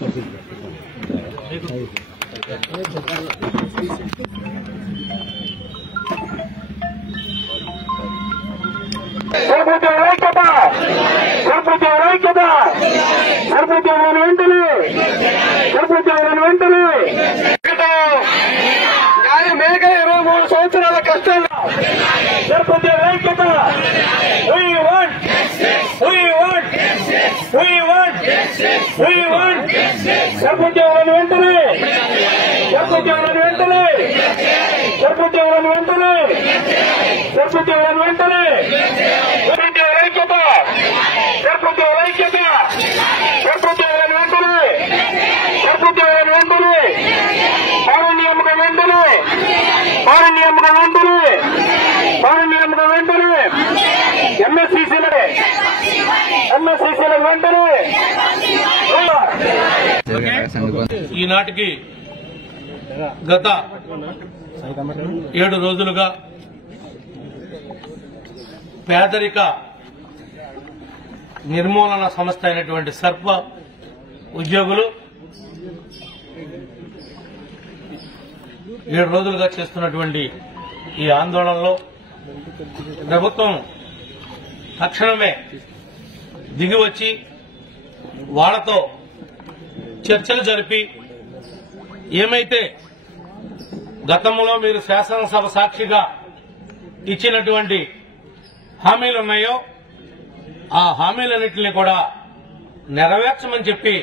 న్యాయమేక 23 సంవత్సరాల కష్టాలు సర్పంచులను వెంటనే ఈనాటికి గత 7 రోజులుగా పేదరిక నిర్మూలన సంస్థ అయినటువంటి సర్ప ఉద్యోగులు 7 రోజులుగా చేస్తున్నటువంటి ఈ ఆందోళనలో ప్రభుత్వం తక్షణమే దిగివచ్చి వాళ్లతో చర్చలు జరిపి ఏమైతే గతంలో మీరు శాసనసభ సాక్షిగా ఇచ్చినటువంటి హామీలున్నాయో ఆ హామీలన్నింటినీ కూడా నెరవేర్చమని చెప్పి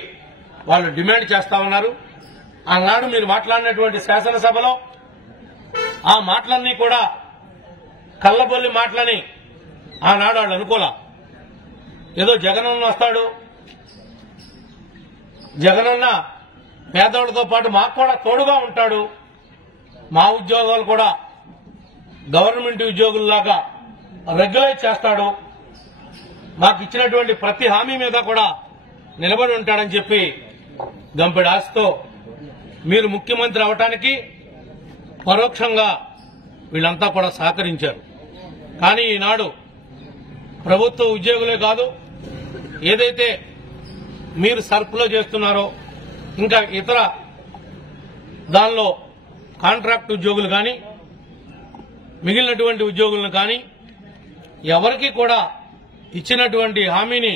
వాళ్ళు డిమాండ్ చేస్తా ఉన్నారు. ఆనాడు మీరు మాట్లాడినటువంటి శాసనసభలో ఆ మాటలన్నీ కూడా కల్లబొల్లి మాటలని ఆనాడు వాళ్ళు అనుకోలా. ఏదో జగనన్న వస్తాడు, జగనన్న పేదవాళ్లతో పాటు మాకు కూడా తోడుగా ఉంటాడు, మా ఉద్యోగాలు కూడా గవర్నమెంట్ ఉద్యోగుల్లాగా రెగ్యులైజ్ చేస్తాడు, మాకు ఇచ్చినటువంటి ప్రతి హామీ మీద కూడా నిలబడి ఉంటాడని చెప్పి గంపెడు ఆశతో మీరు ముఖ్యమంత్రి అవటానికి పరోక్షంగా వీళ్ళంతా కూడా సహకరించారు. కానీ ఈనాడు ప్రభుత్వ ఉద్యోగులే కాదు, ఏదైతే మీరు సర్ప్లో చేస్తున్నారో ఇంకా ఇతర దానిలో కాంట్రాక్ట్ ఉద్యోగులు కానీ మిగిలినటువంటి ఉద్యోగులను కానీ ఎవరికి కూడా ఇచ్చినటువంటి హామీని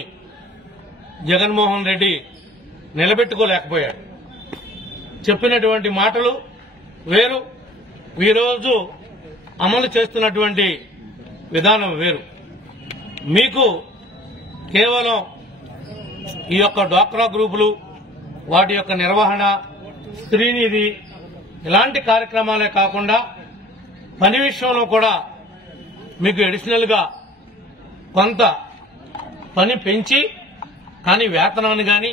జగన్మోహన్ రెడ్డి నిలబెట్టుకోలేకపోయాడు. చెప్పినటువంటి మాటలు వేరు, ఈరోజు అమలు చేస్తున్నటువంటి విధానం వేరు. మీకు కేవలం ఈ యొక్క డ్వాక్రా గ్రూపులు, వాటి యొక్క నిర్వహణ, స్త్రీనిధి ఇలాంటి కార్యక్రమాలే కాకుండా పని విషయంలో కూడా మీకు అడిషనల్ గా కొంత పని పెంచి కానీ వేతనాన్ని కానీ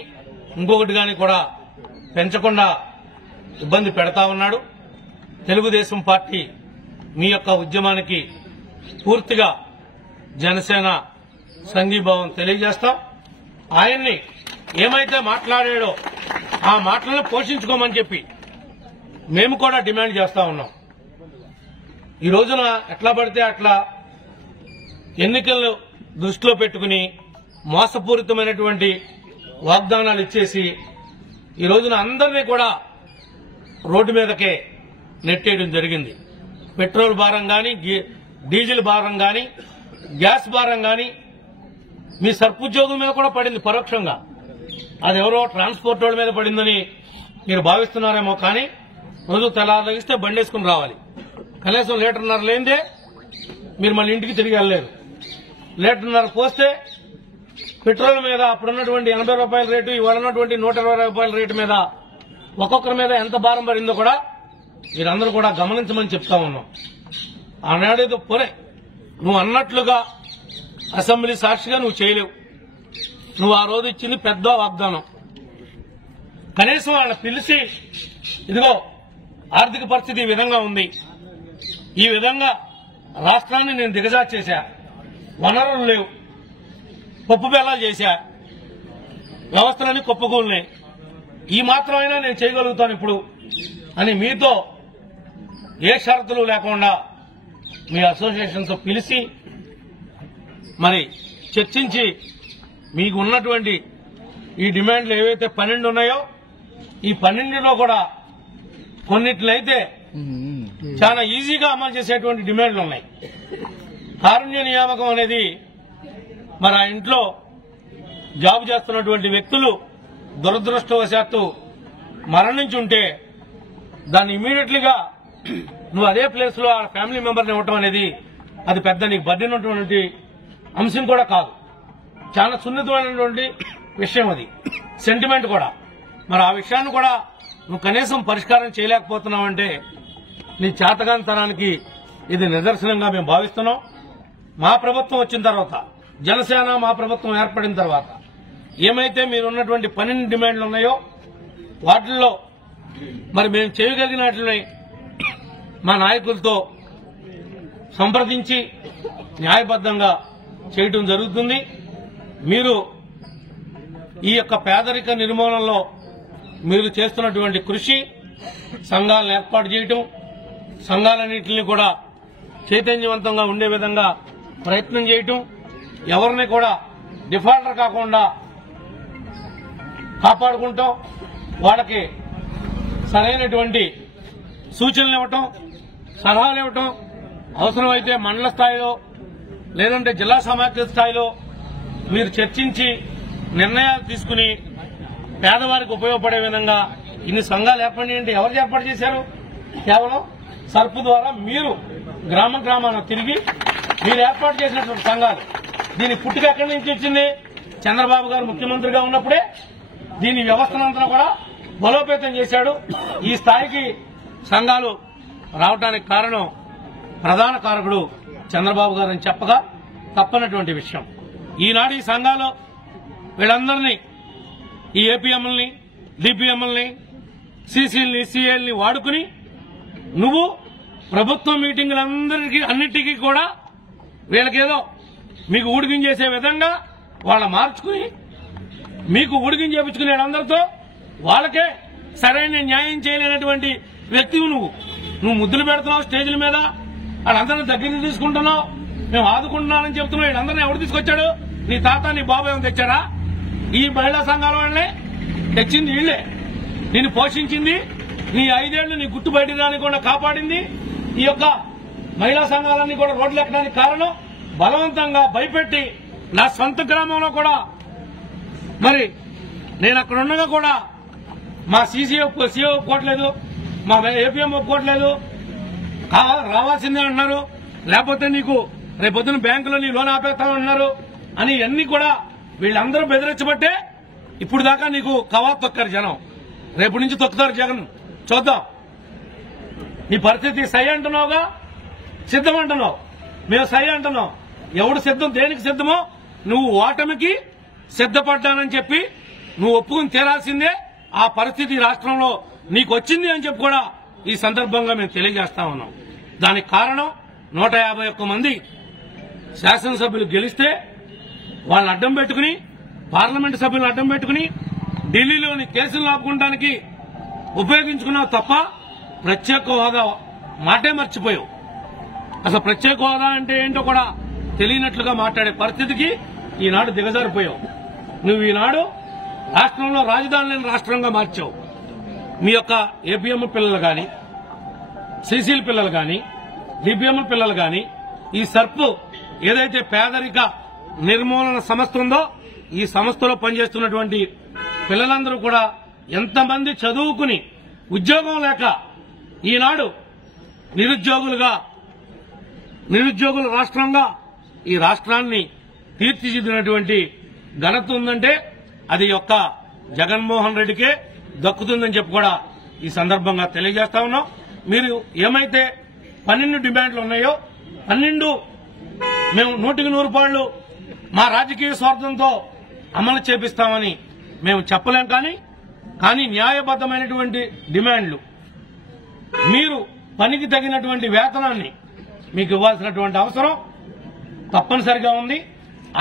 ఇంకొకటి కానీ కూడా పెంచకుండా ఇబ్బంది పెడతా ఉన్నాడు. తెలుగుదేశం పార్టీ మీ యొక్క ఉద్యమానికి పూర్తిగా జనసేన సంఘీభావం తెలియజేస్తాం. ఆయన్ని ఏమైతే మాట్లాడాడో ఆ మాటలను పోషించుకోమని చెప్పి మేము కూడా డిమాండ్ చేస్తా ఉన్నాం. ఈ రోజున ఎట్లా పడితే అట్లా ఎన్నికలను దృష్టిలో పెట్టుకుని మోసపూరితమైనటువంటి వాగ్దానాలు ఇచ్చేసి ఈ రోజున అందరినీ కూడా రోడ్డు మీదకే నెట్టేయడం జరిగింది. పెట్రోల్ భారం గాని, డీజిల్ భారం గాని, గ్యాస్ భారం గాని మీ సర్పుద్యోగుల మీద కూడా పడింది పరోక్షంగా. అది ఎవరో ట్రాన్స్పోర్ట్ రోడ్ మీద పడిందని మీరు భావిస్తున్నారేమో, కానీ రోజు తెల్లారగిస్తే బండేసుకుని రావాలి. కనీసం లీటర్న్నర లేనిదే మీరు మళ్ళీ ఇంటికి తిరిగి వెళ్ళలేరు. లీటర్న్నర పోస్తే పెట్రోల్ మీద అప్పుడున్నటువంటి 80 రూపాయల రేటు, ఇవాళ ఉన్నటువంటి 120 రూపాయల రేటు మీద ఒక్కొక్కరి మీద ఎంత భారం పడిందో కూడా మీరందరూ కూడా గమనించమని చెప్తా ఉన్నాం. ఆనాడేదో పోనే నువ్వు అన్నట్లుగా అసెంబ్లీ సాక్షిగా నువ్వు చేయలేవు. నువ్వు ఆ రోజు ఇచ్చింది పెద్ద వాగ్దానం. కనీసం ఆయన పిలిచి ఇదిగో ఆర్థిక పరిస్థితి ఈ విధంగా ఉంది, ఈ విధంగా రాష్ట్రాన్ని నేను దిగజార్చేశా, వనరులు లేవు, పప్పు బెల్లాలు చేశా, వ్యవస్థలన్నీ కుప్పకూలినాయి, ఈ మాత్రమైనా నేను చేయగలుగుతాను ఇప్పుడు అని మీతో ఏ షరతులు లేకుండా మీ అసోసియేషన్తో పిలిచి మరి చర్చించి మీకు ఉన్నటువంటి ఈ డిమాండ్లు ఏవైతే 12 ఉన్నాయో ఈ 12లో కూడా కొన్నిట్లయితే చాలా ఈజీగా అమలు చేసేటువంటి డిమాండ్లు ఉన్నాయి. కారుణ్య నియామకం అనేది మరి ఆ ఇంట్లో జాబ్ చేస్తున్నటువంటి వ్యక్తులు దురదృష్టవశాత్తు మరణించి ఉంటే దాన్ని ఇమీడియట్లీగా నువ్వు అదే ప్లేస్ లో ఆ ఫ్యామిలీ మెంబర్ని ఇవ్వటం అనేది అది పెద్ద నీకు బర్డెన్ ఉన్నటువంటి అంశం కూడా కాదు. చాలా సున్నితమైనటువంటి విషయం, అది సెంటిమెంట్ కూడా. మరి ఆ విషయాన్ని కూడా నువ్వు కనీసం పరిష్కారం చేయలేకపోతున్నావంటే నీ చేతగానితనానికి ఇది నిదర్శనంగా మేము భావిస్తున్నాం. మా ప్రభుత్వం వచ్చిన తర్వాత, జనసేన మా ప్రభుత్వం ఏర్పడిన తర్వాత ఏమైతే మీరున్నటువంటి 12 డిమాండ్లు ఉన్నాయో వాటిల్లో మరి మేము చేయగలిగినట్లని మా నాయకులతో సంప్రదించి న్యాయబద్దంగా చేయటం జరుగుతుంది. మీరు ఈ యొక్క పేదరిక నిర్మూలనలో మీరు చేస్తున్నటువంటి కృషి, సంఘాలను ఏర్పాటు చేయటం, సంఘాలన్నింటినీ కూడా చైతన్యవంతంగా ఉండే విధంగా ప్రయత్నం చేయటం, ఎవరిని కూడా డిఫాల్టర్ కాకుండా కాపాడుకుంటాం, వాళ్ళకి సరైనటువంటి సూచనలు ఇవ్వటం, సలహాలు ఇవ్వటం, అవసరమైతే మండల స్థాయిలో లేదంటే జిల్లా సమాఖ్య స్థాయిలో మీరు చర్చించి నిర్ణయాలు తీసుకుని పేదవారికి ఉపయోగపడే విధంగా ఇన్ని సంఘాలు ఏర్పాటు చేయండి. ఎవరు ఏర్పాటు చేశారు? కేవలం సర్పు ద్వారా మీరు గ్రామాన తిరిగి మీరు ఏర్పాటు చేసినటువంటి సంఘాలు. దీని పుట్టుక ఎక్కడి నుంచి వచ్చింది? చంద్రబాబు గారు ముఖ్యమంత్రిగా ఉన్నప్పుడే దీని వ్యవస్థనంతా కూడా బలోపేతం చేశాడు. ఈ స్థాయికి సంఘాలు రావడానికి కారణం, ప్రధాన కారకుడు చంద్రబాబు గారు అని చెప్పగా తప్పనటువంటి విషయం. ఈనాడు ఈ సంఘాలు వీళ్ళందరినీ, ఈ ఏపీఎంఎల్ని, డిపిఎంఎల్ని, సీసీఎల్ని, సీఏల్ని వాడుకుని నువ్వు ప్రభుత్వ మీటింగులందరికీ అన్నిటికీ కూడా వీళ్ళకేదో మీకు ఊడిగించేసే విధంగా వాళ్ళ మార్చుకుని మీకు ఊడిగిం చేపించుకునే అందరితో వాళ్ళకే సరైన న్యాయం చేయలేనటువంటి వ్యక్తివి నువ్వు ముద్దులు పెడుతున్నావు స్టేజ్ల మీద, వాళ్ళందరినీ దగ్గరికి తీసుకుంటున్నావు, మేము ఆదుకుంటున్నానని చెప్తున్నావు. వీళ్ళందరినీ ఎవడు తీసుకొచ్చాడు? నీ తాత, నీ బాబు ఏమైనా తెచ్చారా? ఈ మహిళా సంఘాల వాళ్ళనే తెచ్చింది వీళ్లే. నిన్ను పోషించింది, నీ 5 ఏళ్లు నీ గుట్టు బయటదాన్ని కూడా కాపాడింది ఈ యొక్క మహిళా సంఘాలన్నీ కూడా రోడ్లు ఎక్కడానికి కారణం. బలవంతంగా భయపెట్టి నా సొంత గ్రామంలో కూడా మరి నేను అక్కడ ఉండగా కూడా మా సీసీ ఒప్పుకోవట్లేదు, మా ఏపీఎం ఒప్పుకోవట్లేదు, రావాల్సిందే అంటున్నారు, లేకపోతే నీకు రేపొద్దున బ్యాంకులో నీ లోన్ ఆపేస్తామన్నారు అని అన్ని కూడా వీళ్ళందరూ బెదిరించబట్టే ఇప్పుడు దాకా నీకు కవాత్ తొక్కారు జనం. రేపు నుంచి తొక్కుతారు జగన్, చూద్దాం. నీ పరిస్థితి సై అంటున్నావుగా, సిద్ధం అంటున్నావు, మేము సై అంటున్నాం. ఎవడు సిద్ధం, దేనికి సిద్ధమో నువ్వు ఓటమికి సిద్ధపడ్డానని చెప్పి నువ్వు ఒప్పుకుని తీరాల్సిందే. ఆ పరిస్థితి రాష్ట్రంలో నీకు వచ్చింది అని చెప్పి కూడా ఈ సందర్భంగా మేము తెలియజేస్తా ఉన్నాం. దానికి కారణం 151 మంది శాసనసభ్యులు గెలిస్తే వాళ్ళని అడ్డం పెట్టుకుని, పార్లమెంటు సభ్యులను అడ్డం పెట్టుకుని ఢిల్లీలోని కేసులను ఆపుకోవడానికి ఉపయోగించుకున్నావు తప్ప ప్రత్యేక హోదా మాటే మర్చిపోయావు. అసలు ప్రత్యేక హోదా అంటే ఏంటో కూడా తెలియనట్లుగా మాట్లాడే పరిస్థితికి ఈనాడు దిగజారిపోయావు. నువ్వు ఈనాడు రాష్ట్రంలో రాజధాని లేని రాష్ట్రంగా మార్చావు. మీ యొక్క ఏపీఎం పిల్లలు గాని, సీసీల పిల్లలు గాని, డిపిఎం పిల్లలు గాని, ఈ సర్ప్ ఏదైతే పేదరిక నిర్మూలన సంస్థ ఉందో ఈ సంస్థలో పనిచేస్తున్నటువంటి పిల్లలందరూ కూడా ఎంతమంది చదువుకుని ఉద్యోగం లేక ఈనాడు నిరుద్యోగుల రాష్ట్రంగా ఈ రాష్ట్రాన్ని తీర్చిదిద్దినటువంటి ఘనత ఉందంటే అది యొక్క జగన్మోహన్ రెడ్డికే దక్కుతుందని చెప్పి కూడా ఈ సందర్భంగా తెలియజేస్తా ఉన్నాం. మీరు ఏమైతే 12 డిమాండ్లు ఉన్నాయో 12 మేము 100కి 100 మా రాజకీయ స్వార్థంతో అమలు చేపిస్తామని మేము చెప్పలేం. కానీ న్యాయబద్దమైనటువంటి డిమాండ్లు, మీరు పనికి తగినటువంటి వేతనాన్ని మీకు ఇవ్వాల్సినటువంటి అవసరం తప్పనిసరిగా ఉంది.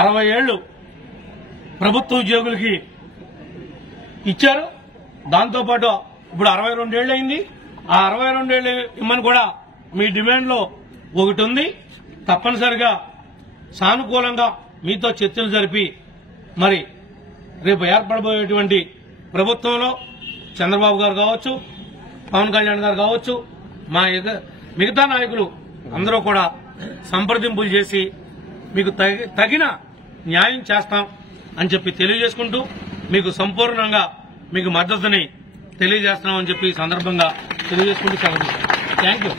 60 ఏళ్లు ప్రభుత్వ ఉద్యోగులకి ఇచ్చారు, దాంతోపాటు ఇప్పుడు 62 ఏళ్లు అయింది. ఆ 62 ఏళ్లు ఇమ్మని కూడా మీ డిమాండ్లో ఒకటి ఉంది. తప్పనిసరిగా సానుకూలంగా మీతో చర్చలు జరిపి మరి రేపు ఏర్పడబోయేటువంటి ప్రభుత్వంలో చంద్రబాబు గారు కావచ్చు, పవన్ కళ్యాణ్ గారు కావచ్చు, మా మిగతా నాయకులు అందరూ కూడా సంప్రదింపులు చేసి మీకు తగిన న్యాయం చేస్తాం అని చెప్పి తెలియజేసుకుంటూ మీకు సంపూర్ణంగా మీకు మద్దతుని తెలియజేస్తున్నామని చెప్పి ఈ సందర్భంగా తెలియజేసుకుంటూ సెలవు. Thank you.